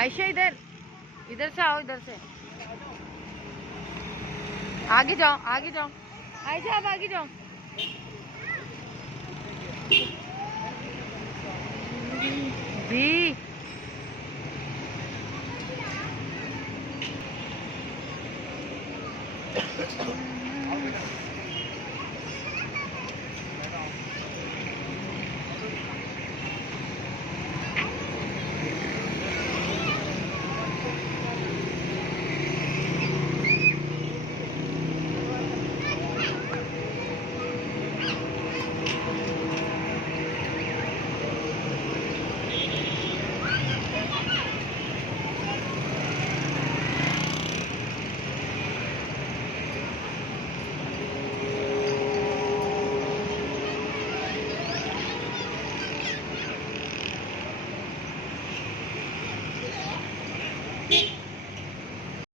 आयशा इधर इधर से आओ, इधर से आगे जाओ, आगे जाओ। आयशा आप आगे जाओ।